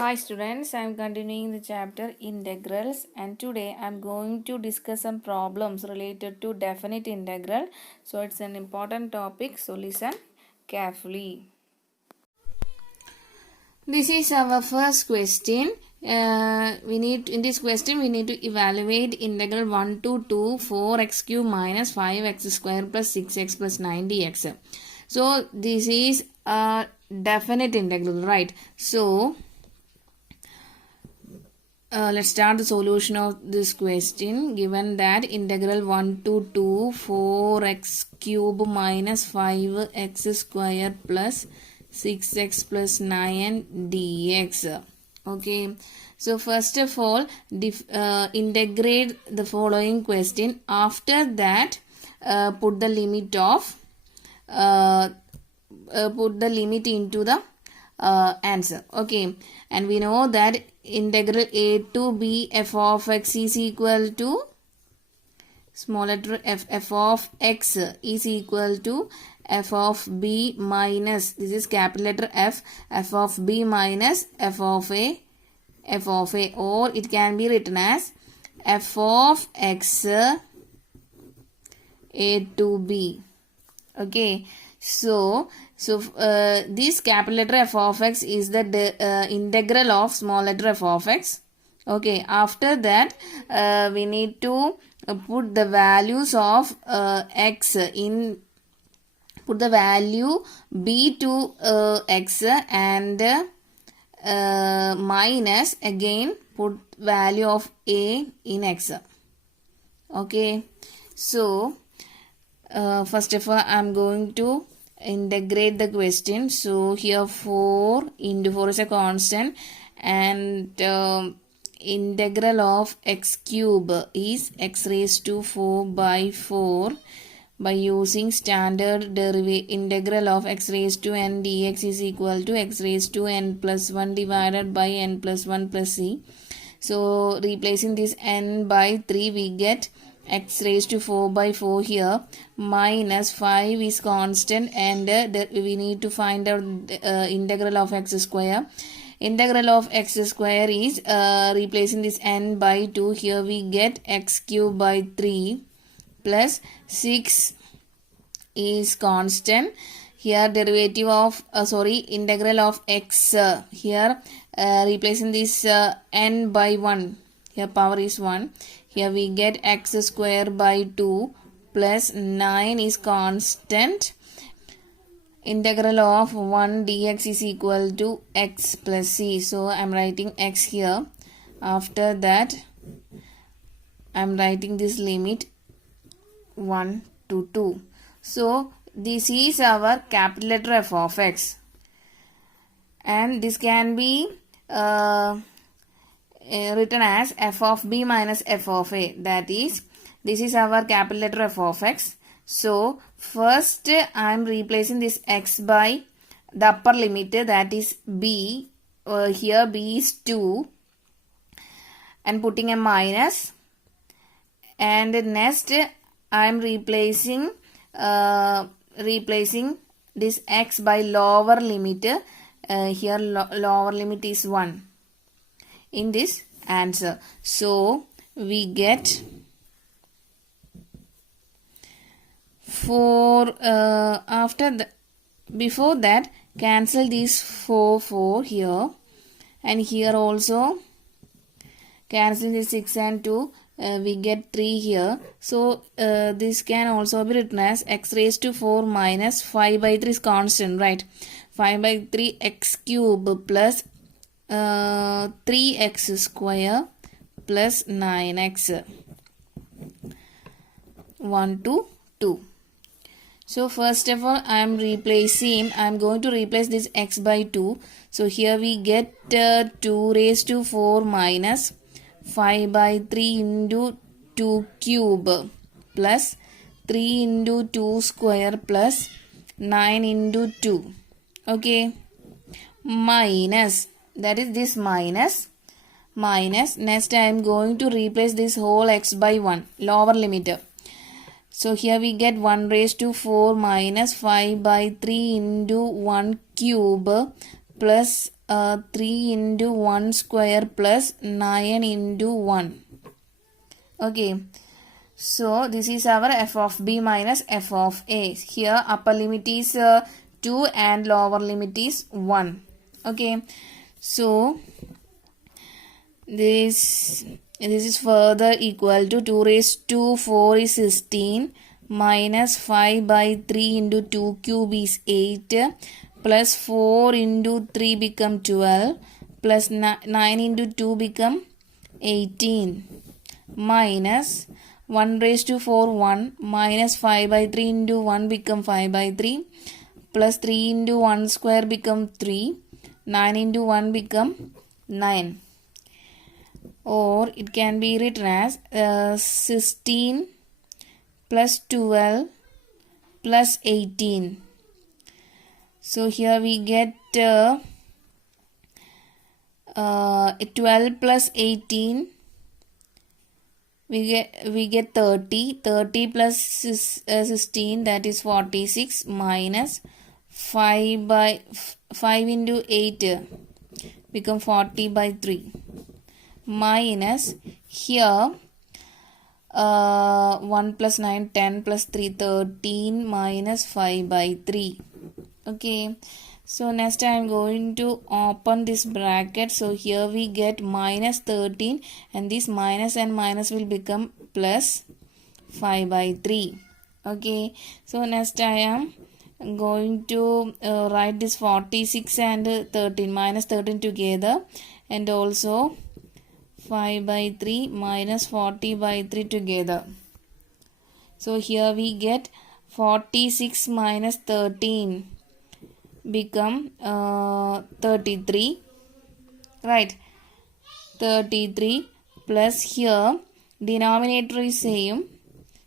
Hi students, I am continuing the chapter integrals and today I am going to discuss some problems related to definite integral. So it's an important topic, so listen carefully. This is our first question. In this question we need to evaluate integral 1 to 2 4x cube minus 5x square plus 6x plus 9dx. So this is a definite integral, right? So let's start the solution of this question. Given that integral 1 to 2 4x cube minus 5x square plus 6x plus 9 dx. Okay, so first of all integrate the following question. After that put the limit of put the limit into the answer. Okay, and we know that integral a to b f of x is equal to small letter f of x is equal to f of b minus, this is capital letter f of b minus f of a, or it can be written as f of x a to b. Okay, so this capital letter f of x is the integral of small letter f of x. Okay, after that we need to put the values of x in, put the value b to x and minus, again put value of a in x. Okay, so first of all I am going to integrate the question. So here 4 into 4 is a constant and integral of x cube is x raised to 4 by 4. By using standard derivative, integral of x raised to n dx is equal to x raised to n plus 1 divided by n plus 1 plus c. So replacing this n by 3 we get x raised to 4 by 4 here, minus 5 is constant and we need to find out integral of x square. Integral of x square is replacing this n by 2, here we get x cube by 3 plus 6 is constant. Here derivative of integral of x, here replacing this n by 1, here power is 1. Here we get x square by 2 plus 9 is constant. Integral of 1 dx is equal to x plus c. So I am writing x here. After that I am writing this limit 1 to 2. So this is our capital letter f of x. And this can be written as f of b minus f of a, that is, this is our capital letter f of x. So first I am replacing this x by the upper limit, that is b, here b is 2 and putting a minus, and next I am replacing this x by lower limit, here lower limit is 1 in this answer. So we get 4 after the, before that cancel this 4 here, and here also cancel this 6 and 2, we get 3 here. So this can also be written as x raised to 4 minus 5 by 3 is constant, right? 5 by 3 x cube plus 3x square plus 9x 1 to 2. So first of all I am going to replace this x by 2. So here we get 2 raised to 4 minus 5 by 3 into 2 cube plus 3 into 2 square plus 9 into 2. Okay, minus, that is this minus. Next I am going to replace this whole x by 1, lower limit. So here we get 1 raised to 4 minus 5 by 3 into 1 cube plus 3 into 1 square plus 9 into 1. Okay. So this is our f of b minus f of a. Here upper limit is 2 and lower limit is 1. Okay. So this is further equal to 2 raised to 4 is 16 minus 5 by 3 into 2 cube is 8 plus 4 into 3 become 12 plus 9 into 2 become 18 minus 1 raised to 4 1 minus 5 by 3 into 1 become 5 by 3 plus 3 into 1 square become 3, 9 into 1 become 9, or it can be written as 16 plus 12 plus 18. So here we get 12 plus 18, we get 30 plus 16, that is 46, minus 5 into 8 become 40 by 3, minus here 1 plus 9 10 plus 3 13 minus 5 by 3. Okay, so next I am going to open this bracket. So here we get minus 13 and this minus and minus will become plus 5 by 3. Okay, so next I am going to write this 46 and 13 minus 13 together, and also 5 by 3 minus 40 by 3 together. So here we get 46 minus 13 become 33, right? 33 plus here denominator is same,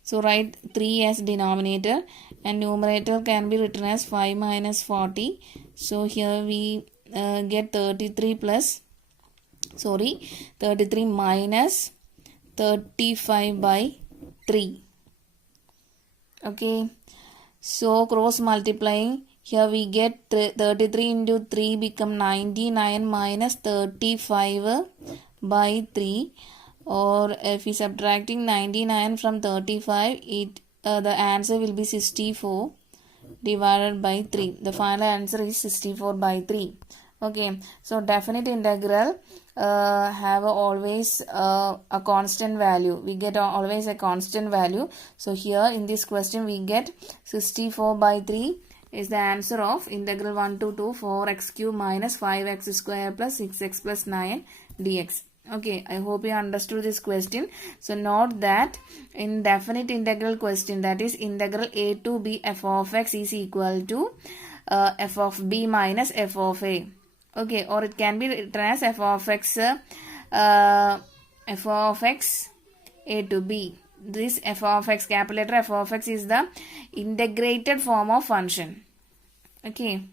so write 3 as denominator and numerator can be written as 5 minus 40. So here we get 33 minus 35 by 3. Okay, so cross multiplying, here we get 33 into 3 become 99 minus 35 by 3, or if we subtracting 99 from 35, the answer will be 64 divided by 3. The final answer is 64 by 3. Okay, so definite integral have always a constant value. We get always a constant value. So here in this question we get 64 by 3 is the answer of integral 1 to 2 4x cube minus 5x square plus 6x plus 9 dx. Okay, I hope you understood this question. So note that in definite integral question, that is integral a to b f of x is equal to f of b minus f of a. Okay, or it can be written as f of x a to b. This f of x, capital letter f of x, is the integrated form of function. Okay.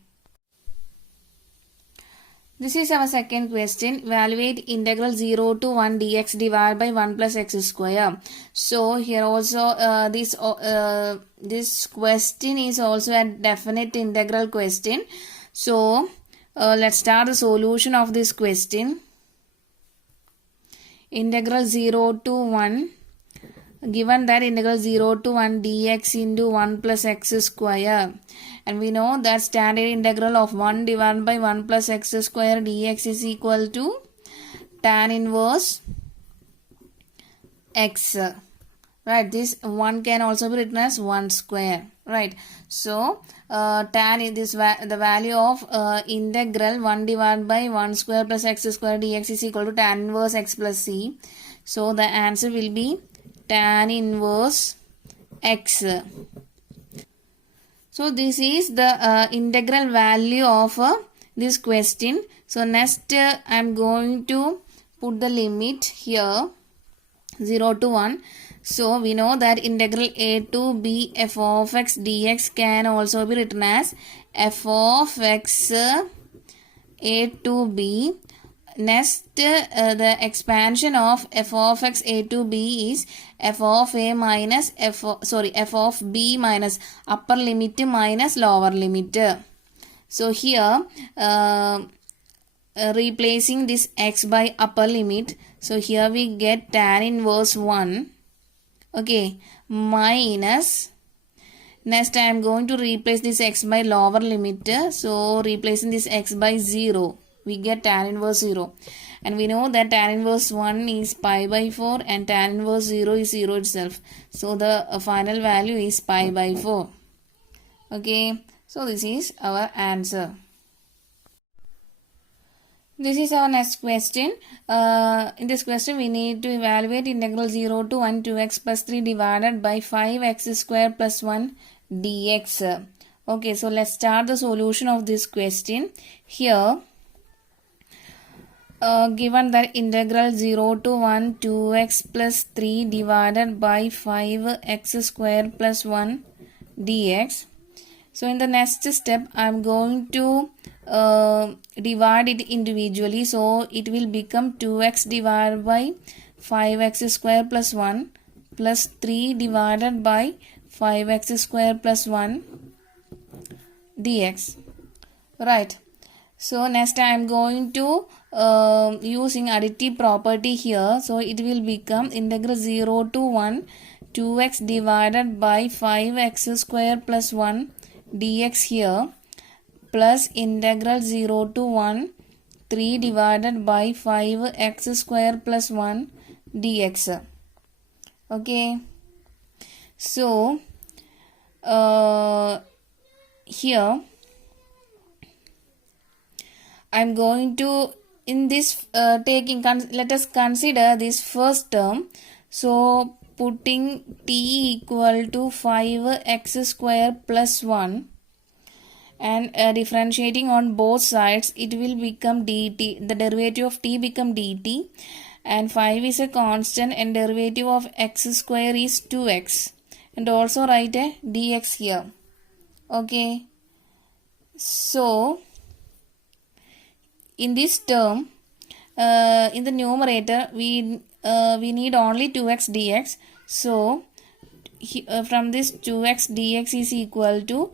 This is our second question. Evaluate integral 0 to 1 dx divided by 1 plus x square. So here also this question is also a definite integral question. So let's start the solution of this question. Integral 0 to 1, given that integral 0 to 1 dx into 1 plus x square, and we know that standard integral of 1 divided by 1 plus x square dx is equal to tan inverse x, right? This 1 can also be written as 1 square, right? So tan is the value of integral 1 divided by 1 square plus x square dx is equal to tan inverse x plus c. So the answer will be tan inverse x. So this is the integral value of this question. So next I am going to put the limit here 0 to 1. So we know that integral a to b f of x dx can also be written as f of x a to b. Next the expansion of f of x a to b is f of a minus f of b minus upper limit minus lower limit. So here replacing this x by upper limit. So here we get tan inverse 1. Okay, minus. Next I am going to replace this x by lower limit. So replacing this x by 0, we get tan inverse 0. And we know that tan inverse 1 is pi by 4 and tan inverse 0 is 0 itself. So the final value is pi by 4. Okay, so this is our answer. This is our next question. In this question, we need to evaluate integral 0 to 1 2x plus 3 divided by 5x square plus 1 dx. Okay, so let's start the solution of this question. Here, given that integral 0 to 1 2x plus 3 divided by 5x square plus 1 dx. So in the next step, I am going to divide it individually. So it will become 2x divided by 5x square plus 1 plus 3 divided by 5x square plus 1 dx. Right. So next I am going to using additive property here. So it will become integral 0 to 1 2x divided by 5x square plus 1 dx here plus integral 0 to 1 3 divided by 5x square plus 1 dx. Okay. So here I am going to in this let us consider this first term. So putting t equal to 5x square plus 1 and differentiating on both sides, it will become dt. The derivative of t become dt, and 5 is a constant and derivative of x square is 2x, and also write a dx here. Okay, so in this term, in the numerator we need only 2x dx. So from this 2x dx is equal to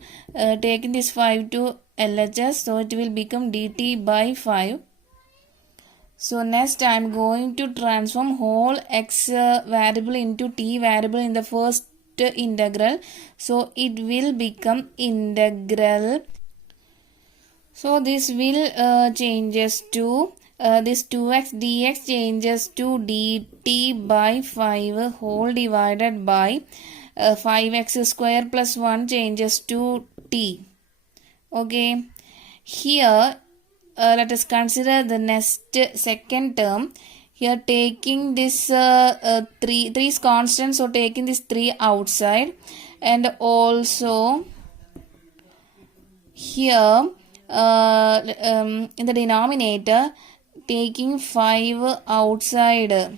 taking this 5 to LHS, so it will become dt by 5. So next I am going to transform whole x variable into t variable in the first integral. So it will become integral. So this will changes to this 2x dx changes to dt by 5 whole divided by 5x square plus 1 changes to t. Okay, here let us consider the next second term. Here taking this 3 is constant, so taking this 3 outside, and also here in the denominator taking 5 outside.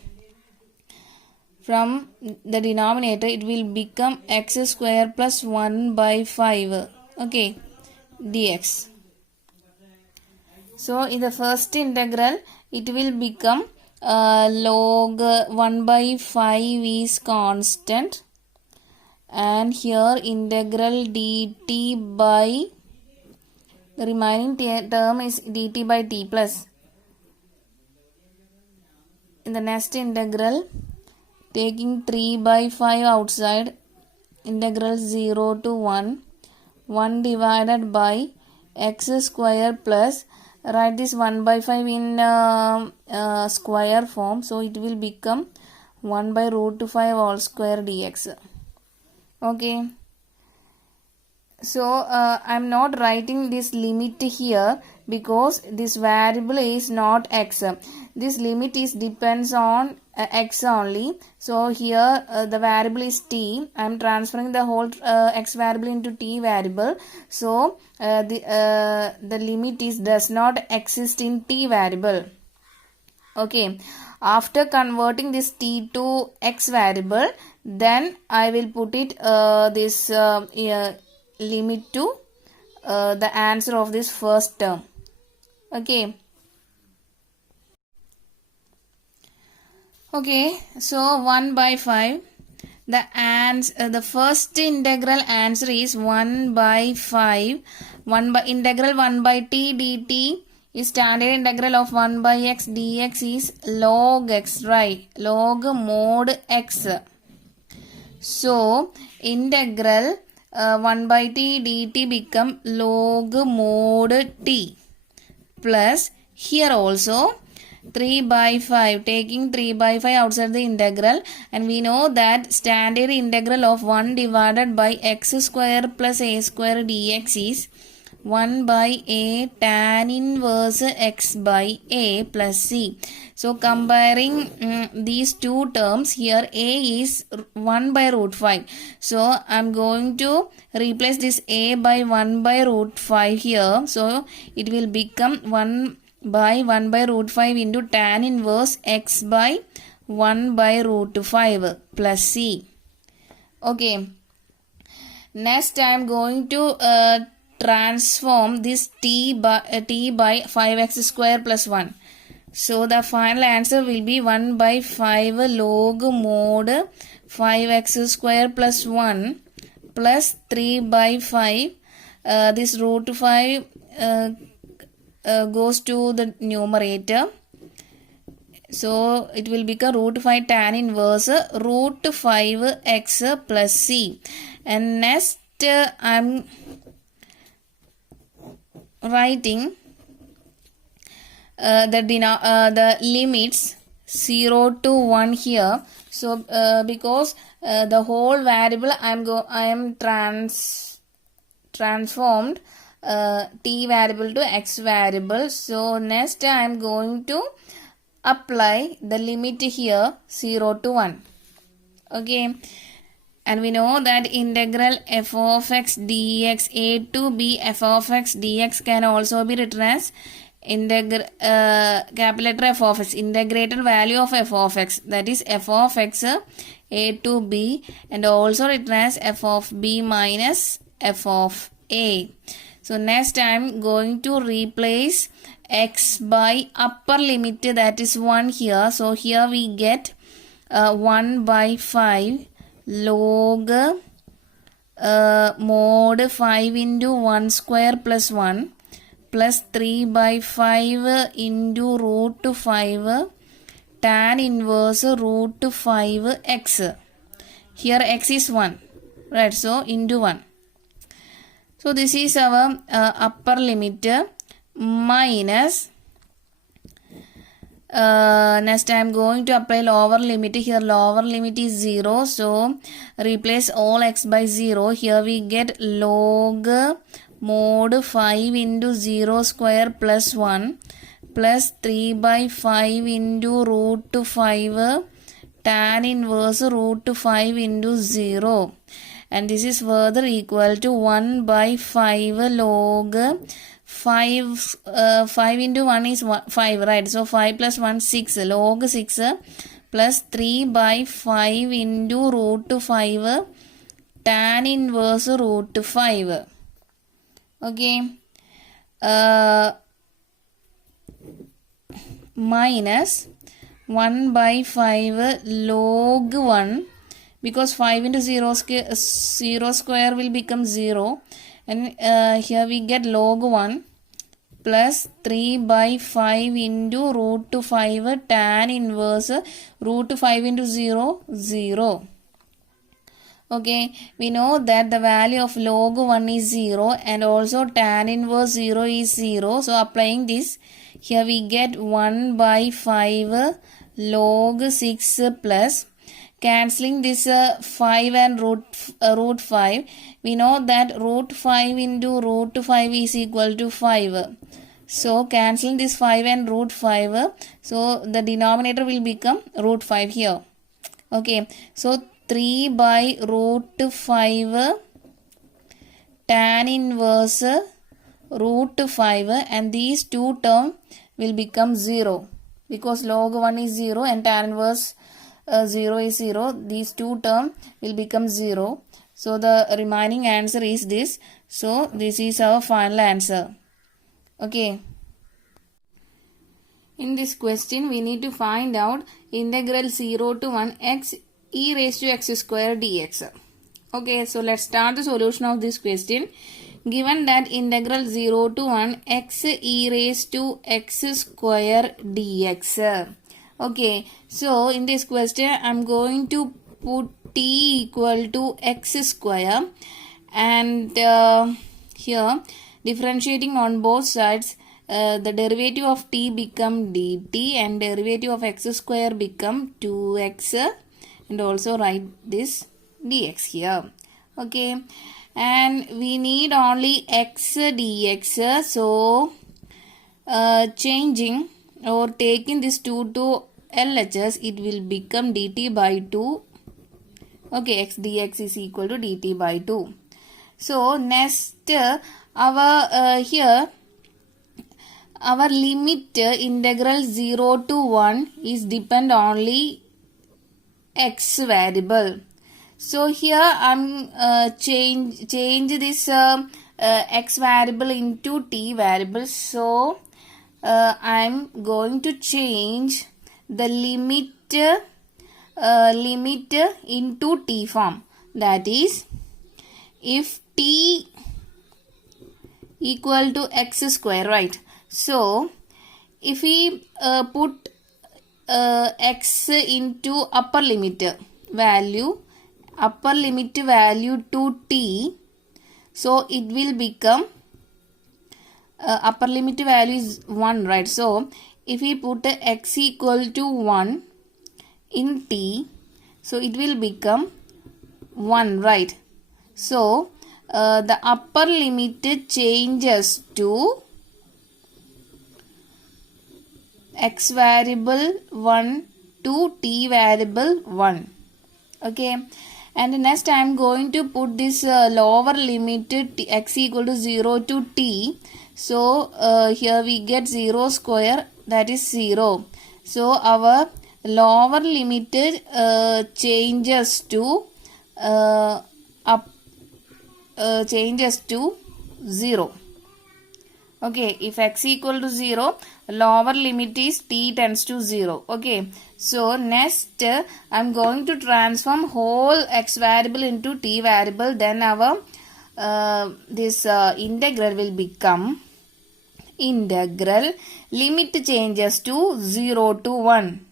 From the denominator it will become x square plus 1 by 5. Okay, dx. So in the first integral it will become log 1 by 5 is constant, and here integral dt by the remaining term is dt by t plus. In the next integral, taking 3 by 5 outside, integral 0 to 1, 1 divided by x square plus, write this 1 by 5 in square form, so it will become 1 by root 5 all square dx. Okay. So I am not writing this limit here because this variable is not x. This limit is depends on x only. So here the variable is t. I am transferring the whole x variable into t variable. So the limit is does not exist in t variable. Okay. After converting this t to x variable, then I will put it this limit to the answer of this first term. Okay. Okay, so 1 by 5. The first integral answer is 1 by 5. Integral 1 by t dt is standard integral of 1 by x dx is log x, right? Log mod x. So, integral 1 by t dt become log mod t plus here also 3 by 5, taking 3 by 5 outside the integral, and we know that standard integral of 1 divided by x square plus a square dx is 1 by a tan inverse x by a plus c. So comparing these two terms, here a is 1 by root 5. So I'm going to replace this a by 1 by root 5 here. So it will become 1 by root 5 into tan inverse x by 1 by root 5 plus c. Okay. Next I am going to transform this t by 5x square plus 1. So the final answer will be 1 by 5 log mod 5x square plus 1 plus 3 by 5. This root 5 goes to the numerator. So it will become root 5 tan inverse root 5x plus c. And next I'm writing the limits 0 to 1 here. So because the whole variable I am transformed t variable to x variable. So next I am going to apply the limit here 0 to 1. Okay. And we know that integral f of x dx a to b f of x dx can also be written as capital letter f of x, integrated value of f of x, that is f of x a to b, and also written as f of b minus f of a. So next I am going to replace x by upper limit, that is 1 here. So here we get 1 by 5 log mod 5 into 1 square plus 1 plus 3 by 5 into root 5 tan inverse root 5x. Here x is 1, right? So into 1. So this is our upper limit minus next I am going to apply lower limit. Here lower limit is 0. So replace all x by 0. Here we get log mod 5 into 0 square plus 1 plus 3 by 5 into root 5 tan inverse root 5 into 0. And this is further equal to 1 by 5 log 5 into 1 is 5, right? So 5 plus 1 6 log 6 plus 3 by 5 into root 5 tan inverse root 5. Okay. Minus 1 by 5 log 1, because 5 into 0 square will become 0, and here we get log 1 plus 3 by 5 into root 5 tan inverse root 5 into 0, 0. Okay, we know that the value of log 1 is 0 and also tan inverse 0 is 0. So applying this, here we get 1 by 5 log 6 plus, cancelling this 5 and root 5. We know that root 5 into root 5 is equal to 5. So cancelling this 5 and root 5. So the denominator will become root 5 here. Okay. So 3 by root 5 tan inverse root 5, and these two terms will become 0 because log 1 is 0 and tan inverse 0 is 0. These two terms will become 0. So the remaining answer is this. So this is our final answer. Okay. In this question we need to find out integral 0 to 1 x e raised to x square dx. Okay, so let's start the solution of this question. given that integral 0 to 1 x e raised to x square dx. Okay, so in this question I'm going to put t equal to x square, and here differentiating on both sides, the derivative of t become dt and derivative of x square become 2x, and also write this dx here. Okay, and we need only x dx, so changing or taking this 2 to LHS, it will become dt by 2. Okay, x dx is equal to dt by 2. So next our here our limit integral 0 to 1 is depend only x variable. So here I'm change this x variable into t variable. So I'm going to change the limit into t form. That is, if t equal to x square, right? So if we put x into upper limit value to t, so it will become upper limit value is 1, right? So if we put x equal to 1 in t, so it will become 1, right? So the upper limit changes to x variable 1 to t variable 1. Okay, and next I am going to put this lower limit x equal to 0 to t. So here we get 0 square, that is 0. So our lower limit changes to changes to 0. Okay, if x equal to 0, lower limit is t tends to 0. Okay, so next I'm going to transform whole x variable into t variable. Then our this integral will become integral limit changes to 0 to 1.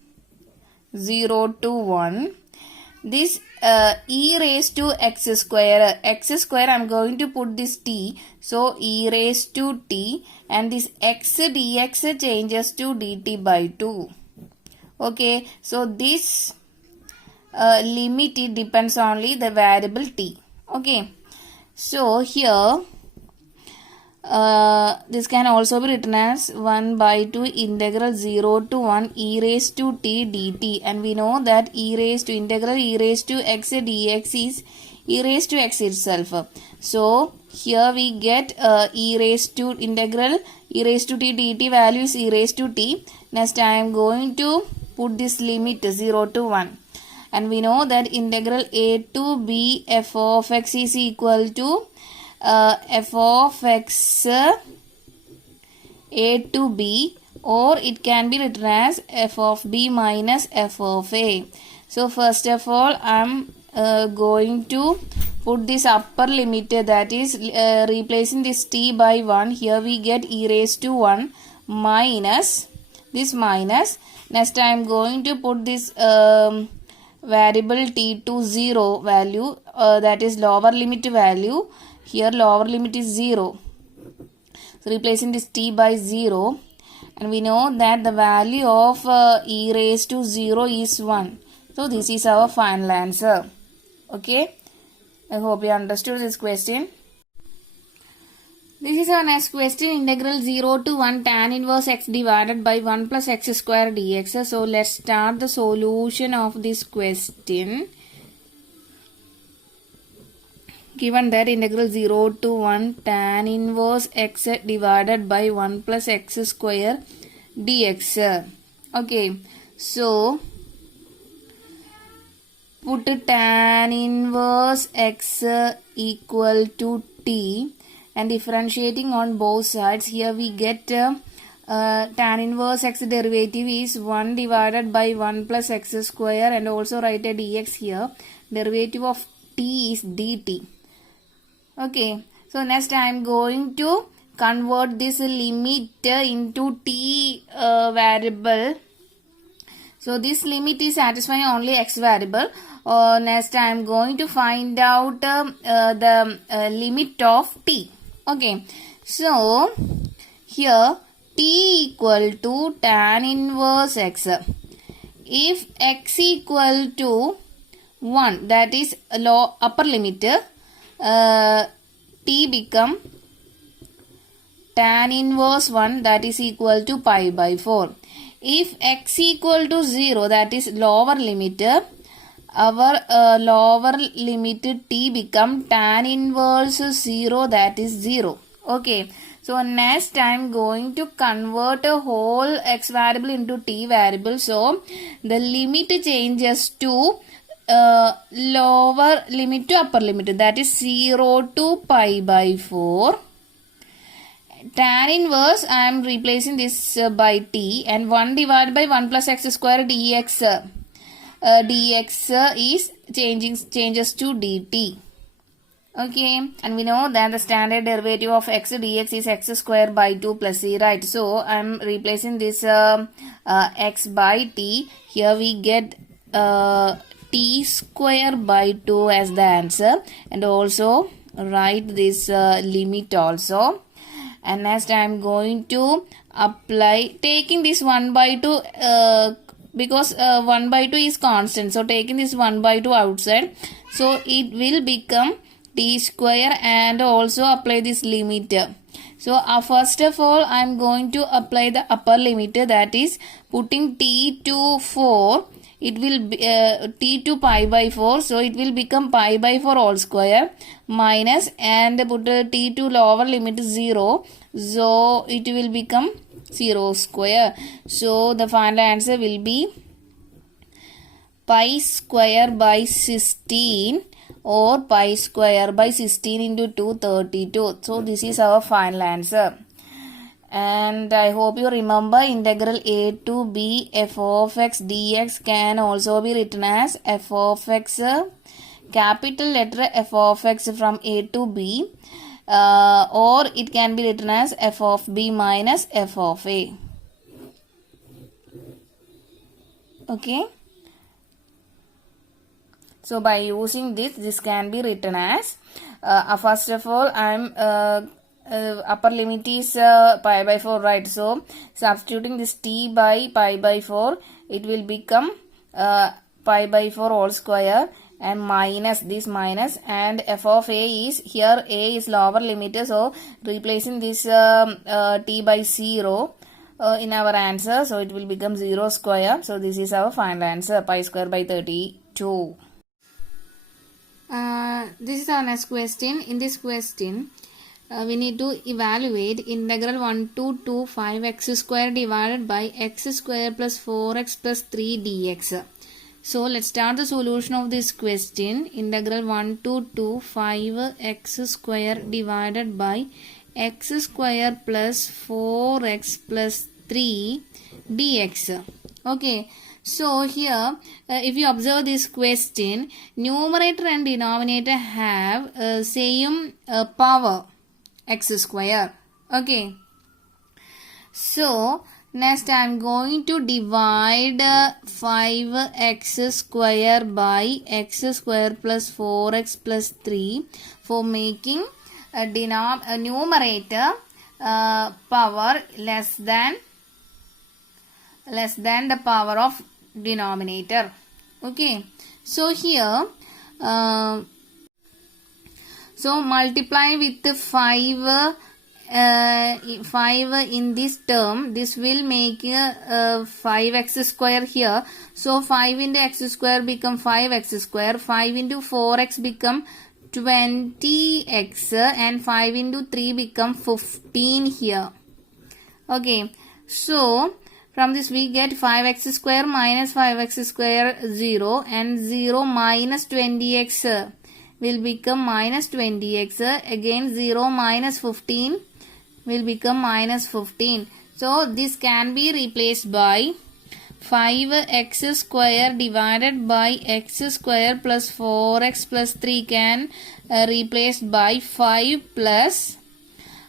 0 to 1. This e raised to x square I am going to put this t, so e raised to t, and this x dx changes to dt by 2. Okay, so this limit, it depends only the variable t. Okay, so here this can also be written as 1 by 2 integral 0 to 1 e raised to t dt, and we know that e raised to x dx is e raised to x itself. So here we get e raised to integral e raised to t dt value is e raised to t. Next I am going to put this limit 0 to 1, and we know that integral a to b f of x is equal to f of x a to b, or it can be written as f of b minus f of a. So first of all I am going to put this upper limit, that is replacing this t by 1. Here we get e raised to 1 minus this minus. Next I am going to put this variable t to 0 value, that is lower limit value. Here lower limit is 0. So replacing this t by 0, and we know that the value of e raised to 0 is 1. So this is our final answer. Okay, I hope you understood this question. This is our next question, integral 0 to 1 tan inverse x divided by 1 plus x square dx. So let's start the solution of this question. Given that integral 0 to 1 tan inverse x divided by 1 plus x square dx. Okay, so put tan inverse x equal to t, and differentiating on both sides. Here we get tan inverse x derivative is 1 divided by 1 plus x square, and also write a dx here. Derivative of t is dt. Okay, So next I am going to convert this limit into t variable. So this limit is satisfying only x variable. Next I am going to find out the limit of t. Okay. So here t equal to tan inverse x. If x equal to 1, that is upper limit, t become tan inverse 1, that is equal to pi by 4. If x equal to 0, that is lower limit, our lower limit t become tan inverse 0, that is 0. Okay. So next I am going to convert a whole x variable into t variable. So the limit changes to lower limit to upper limit, that is 0 to pi by 4. Tan inverse I am replacing this by t, and 1 divided by 1 plus x square dx. Dx is changes to dt. Okay, and we know that the standard derivative of x dx is x square by 2 plus c, right? So I am replacing this x by t. Here we get t square by 2 as the answer, and also write this limit also. And next I am going to apply, taking this 1 by 2 because 1 by 2 is constant, so taking this 1 by 2 outside, so it will become t square, and also apply this limit. So first of all I am going to apply the upper limit, that is putting t to 4, it will be t to pi by 4, so it will become pi by 4 all square, minus, and put t to lower limit 0, so it will become 0 square. So the final answer will be pi square by 16, or pi square by 16 into 2, 32. So this is our final answer. And I hope you remember integral a to b f of x dx can also be written as f of x, capital letter f of x from a to b, or it can be written as f of b minus f of a. Okay. So by using this can be written as, first of all I am upper limit is pi by 4, right? So substituting this t by pi by 4, it will become pi by 4 all square, and minus this minus, and f of a is, here a is lower limit, so replacing this t by 0 in our answer, so it will become 0 square. So this is our final answer, pi square by 32. This is our next question. In this question, we need to evaluate integral 1 to 2 5x square divided by x square plus 4x plus 3 dx. So let's start the solution of this question. Integral 1 to 2 5x square divided by x square plus 4x plus 3 dx. Okay. So here, if you observe this question, numerator and denominator have same power, x square. Okay. So next I am going to divide 5x square by x square plus 4x plus 3 for making a numerator power less than the power of denominator. Okay. So here, so multiply with 5 in this term, this will make 5x square here. So 5 into x square become 5x square, 5 into 4x become 20x, and 5 into 3 become 15 here. Okay. So from this we get 5x square minus 5x square 0, and 0 minus 20x will become minus 20x. Again 0 minus 15 will become minus 15. So this can be replaced by 5x square divided by x square plus 4x plus 3 can replaced by 5 plus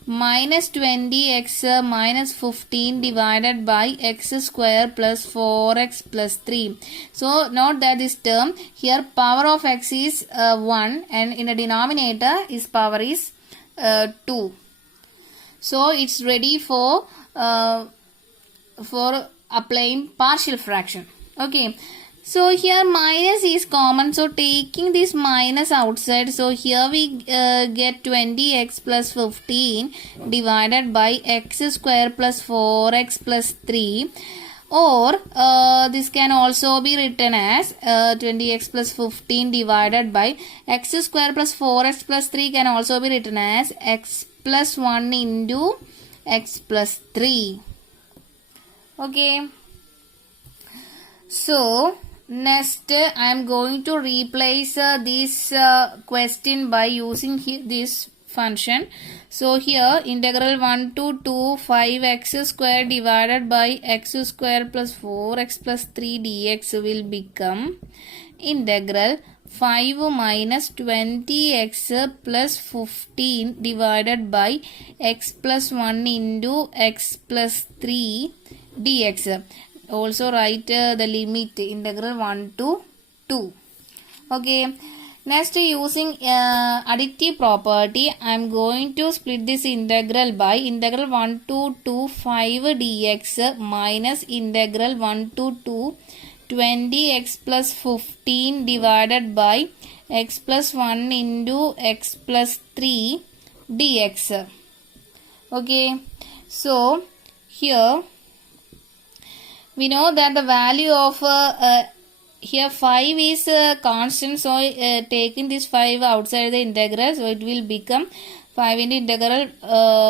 minus 20x minus 15 divided by x square plus 4x plus 3. So note that this term here power of x is 1 and in the denominator is power is 2. So it's ready for applying partial fraction. Okay. So here minus is common. So taking this minus outside. So here we get 20x plus 15 divided by x square plus 4x plus 3. Or this can also be written as 20x plus 15 divided by x square plus 4x plus 3 can also be written as x plus 1 into x plus 3. Okay. So next I am going to replace this question by using this function. So here integral 1 to 2 5x square divided by x square plus 4x plus 3 dx will become integral 5 minus 20x plus 15 divided by x plus 1 into x plus 3 dx. Also write the limit integral 1 to 2. Okay. Next, using additive property, I am going to split this integral by integral 1 to 2 5 dx minus integral 1 to 2 20x plus 15 divided by x plus 1 into x plus 3 dx. Okay. So, here we know that the value of here 5 is constant, so taking this 5 outside the integral, so it will become 5 into integral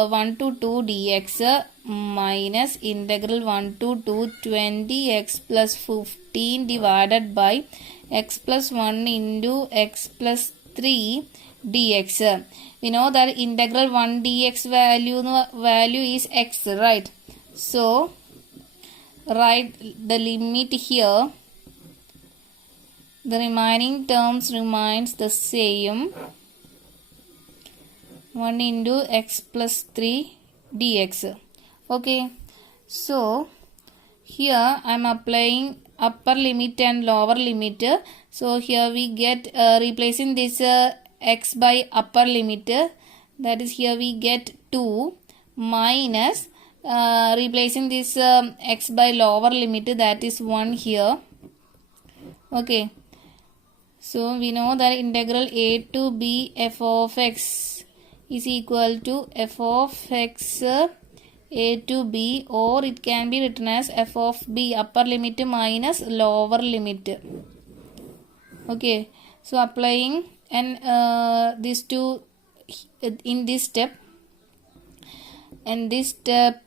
1 to 2 dx minus integral 1 to 2 20x plus 15 divided by x plus 1 into x plus 3 dx. We know that integral 1 dx value is x, right? So write the limit here. The remaining terms remains the same. 1 into x plus 3 dx. Okay. So here I am applying upper limit and lower limit. So here we get replacing this x by upper limit. That is here we get 2 minus replacing this x by lower limit, that is 1 here. Okay. So we know that integral a to b f of x is equal to f of x a to b, or it can be written as f of b upper limit minus lower limit. Okay. So applying and this to in this step, and this step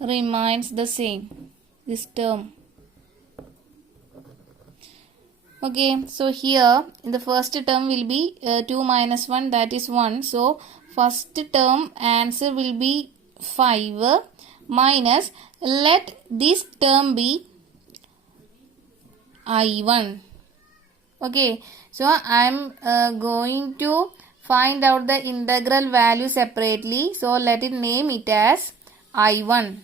remains the same, this term. Okay, so here in the first term will be 2 minus 1, that is 1. So first term answer will be 5 minus, let this term be I1. Okay, so I am going to find out the integral value separately. So let it name it as I1.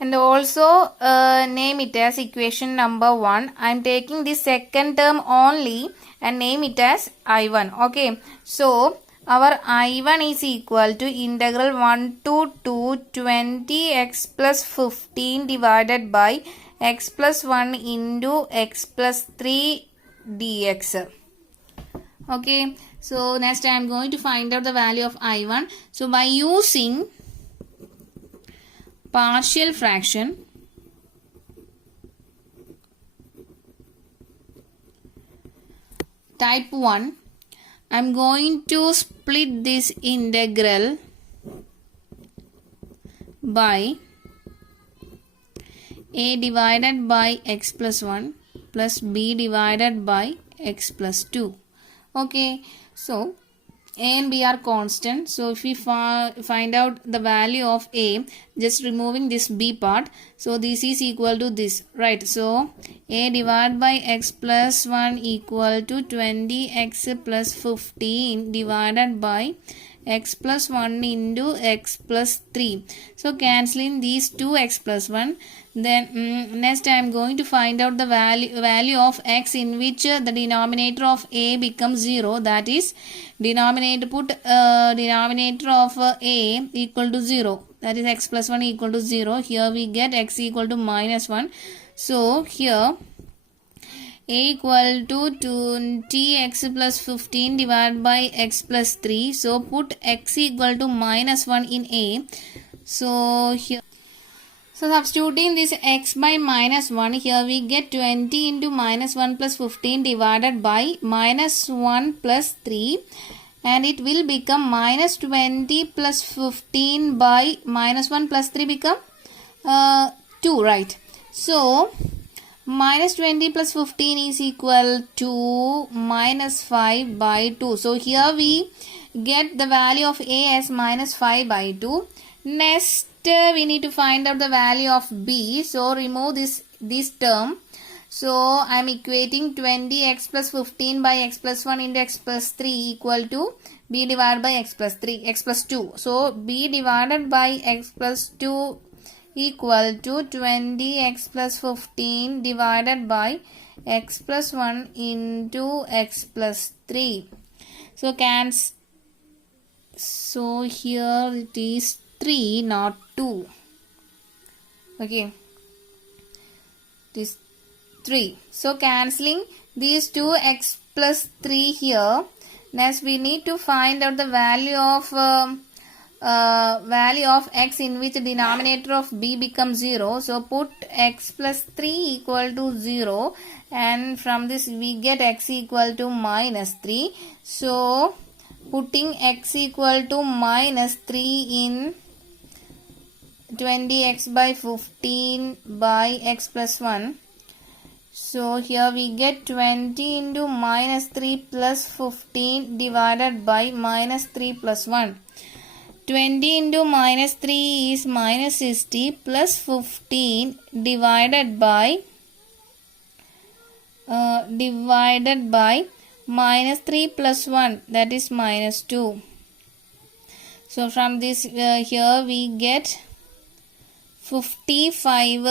And also name it as equation number 1. I am taking this second term only and name it as I1. Okay. So our I1 is equal to integral 1 to 2 20x plus 15 divided by x plus 1 into x plus 3 dx. Okay. So next I am going to find out the value of I1. So by using partial fraction, type 1, I am going to split this integral by a divided by x plus 1 plus b divided by x plus 2. Okay, so A and B are constant. So if we find out the value of A, just removing this B part. So this is equal to this, right? So A divided by x plus 1 equal to 20x plus 15 divided by x plus 1 into x plus 3. So cancelling these two x plus 1. Then next I am going to find out the value of x in which the denominator of A becomes 0. That is, denominator of A equal to 0. That is x plus 1 equal to 0. Here we get x equal to minus 1. So here A equal to 20x plus 15 divided by x plus 3. So put x equal to minus 1 in A. So here, so substituting this x by minus 1, here we get 20 into minus 1 plus 15 divided by minus 1 plus 3. And it will become minus 20 plus 15 by minus 1 plus 3 become 2, right? So minus 20 plus 15 is equal to minus 5 by 2. So here we get the value of A as minus 5 by 2. Next we need to find out the value of B. So remove this term. So I am equating 20x plus 15 by x plus 1 into x plus 3 equal to B divided by x plus 2. So B divided by x plus 2 equal to 20x plus 15 divided by x plus 1 into x plus 3. So here it is 3, not 2. Okay, this 3. So cancelling these two x plus 3 here. Next we need to find out the value of x in which the denominator of B becomes 0. So put x plus 3 equal to 0, and from this we get x equal to minus 3. So putting x equal to minus 3 in 20x by 15 by x plus 1. So here we get 20 into minus 3 plus 15 divided by minus 3 plus 1. 20 into minus 3 is minus 60 plus 15 divided by minus 3 plus 1, that is minus 2. So from this here we get 45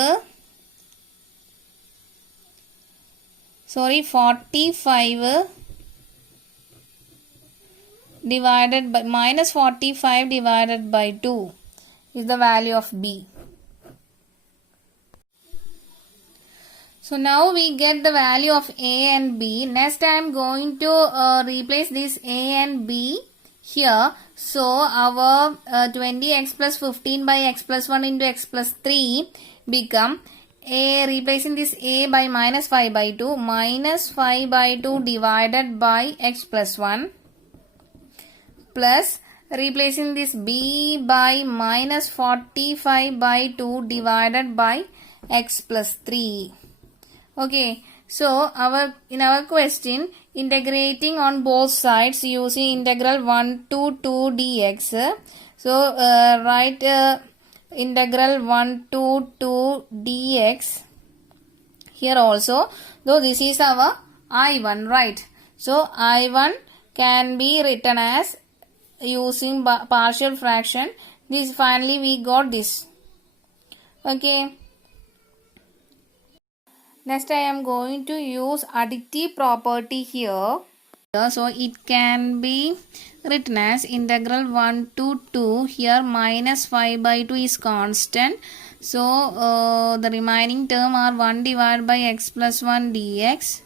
divided by minus 45 divided by 2 is the value of B. So now we get the value of A and B. Next I am going to replace this A and B here. So our 20x plus 15 by x plus 1 into x plus 3 become A, replacing this A by minus 5 by 2, minus 5 by 2 divided by x plus 1, plus replacing this B by minus 45 by 2 divided by x plus 3. Okay, so in our question, integrating on both sides using integral 1 to 2 dx. So write integral 1 to 2 dx here also, though this is our I1, right? So I1 can be written as using partial fraction. This finally we got this. Okay. Next I am going to use additive property here. So it can be written as integral 1 to 2. Here minus 5 by 2 is constant. So the remaining term are 1 divided by x plus 1 dx.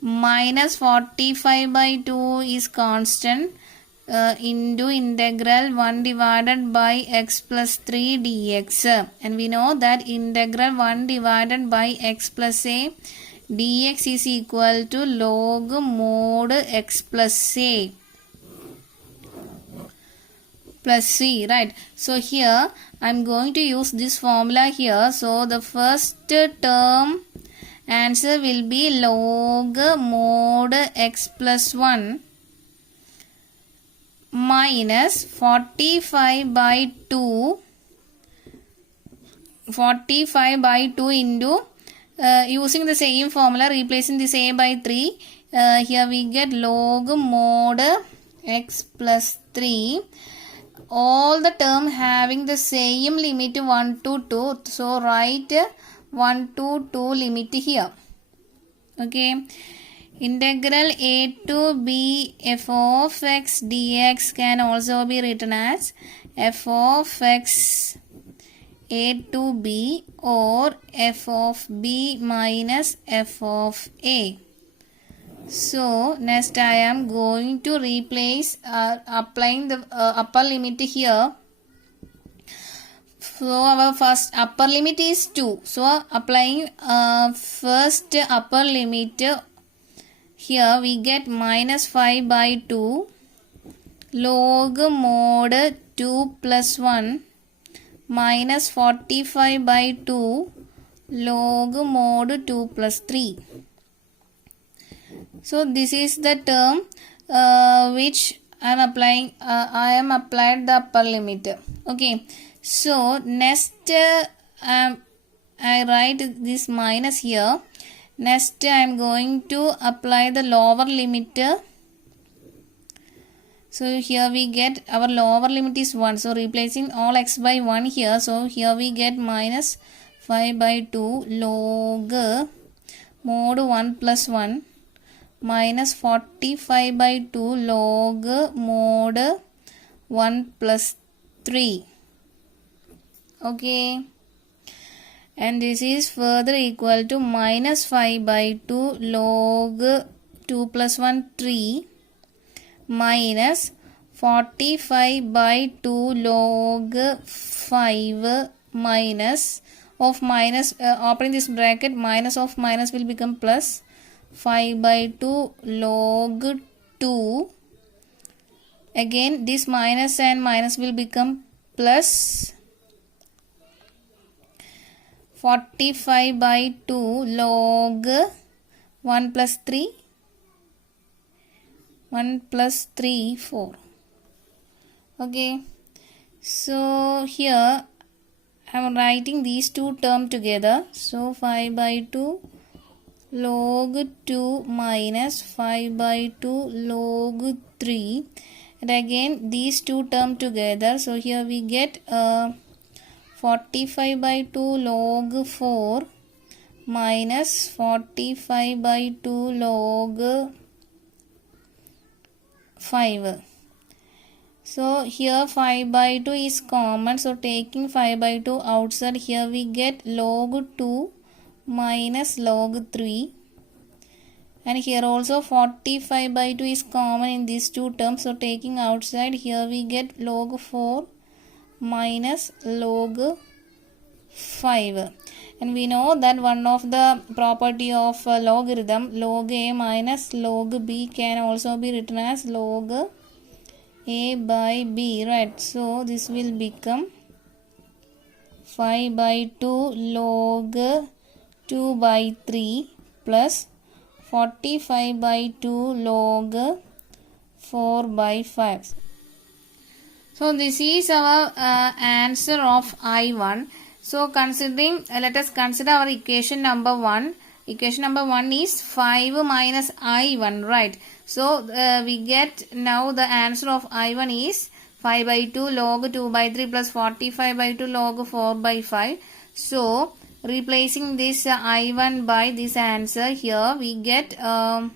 Minus 45 by 2 is constant. Into integral 1 divided by x plus 3 dx, and we know that integral 1 divided by x plus a dx is equal to log mod x plus a plus c, right? So here I am going to use this formula here. So the first term answer will be log mod x plus 1 minus 45 by 2 into using the same formula, replacing this a by 3, here we get log mod x plus 3, all the term having the same limit 1 to 2, so write 1 to 2 limit here. Okay, integral a to b f of x dx can also be written as f of x a to b or f of b minus f of a. So next I am going to replace applying the upper limit here. So our first upper limit is 2. So applying first upper limit, here we get minus 5 by 2 log mod 2 plus 1 minus 45 by 2 log mod 2 plus 3. So this is the term which I am applying. I am applied the upper limit. Okay. So next I write this minus here. Next I am going to apply the lower limit. So here we get our lower limit is 1. So replacing all x by 1 here. So here we get minus 5 by 2 log mod 1 plus 1 minus 45 by 2 log mod 1 plus 3. Okay. And this is further equal to minus 5 by 2 log 2 plus 1 3 minus 45 by 2 log 5 minus of minus opening this bracket, minus of minus will become plus 5 by 2 log 2. Again this minus and minus will become plus 45 by 2 log 1 plus 3 1 plus 3 4. Okay, so here I am writing these two terms together. So 5 by 2 log 2 minus 5 by 2 log 3, and again these two terms together. So here we get 45 by 2 log 4 minus 45 by 2 log 5. So here 5 by 2 is common. So taking 5 by 2 outside, here we get log 2 minus log 3. And here also 45 by 2 is common in these two terms. So taking outside, here we get log 4 minus log 5. And we know that one of the property of logarithm, log a minus log b, can also be written as log a by b, right? So this will become 5 by 2 log 2 by 3 plus 45 by 2 log 4 by 5. So this is our answer of I1. So considering, let us consider our equation number 1. Equation number 1 is 5 minus I1, right? So we get now the answer of I1 is 5 by 2 log 2 by 3 plus 45 by 2 log 4 by 5. So replacing this I1 by this answer, here we get 5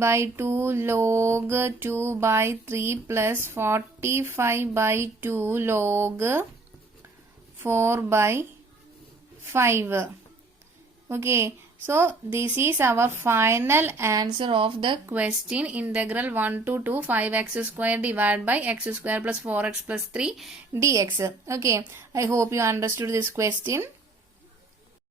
by 2 log 2 by 3 plus 45 by 2 log 4 by 5. Okay, so this is our final answer of the question integral 1 to 2 5x square divided by x square plus 4x plus 3 dx. Okay, I hope you understood this question.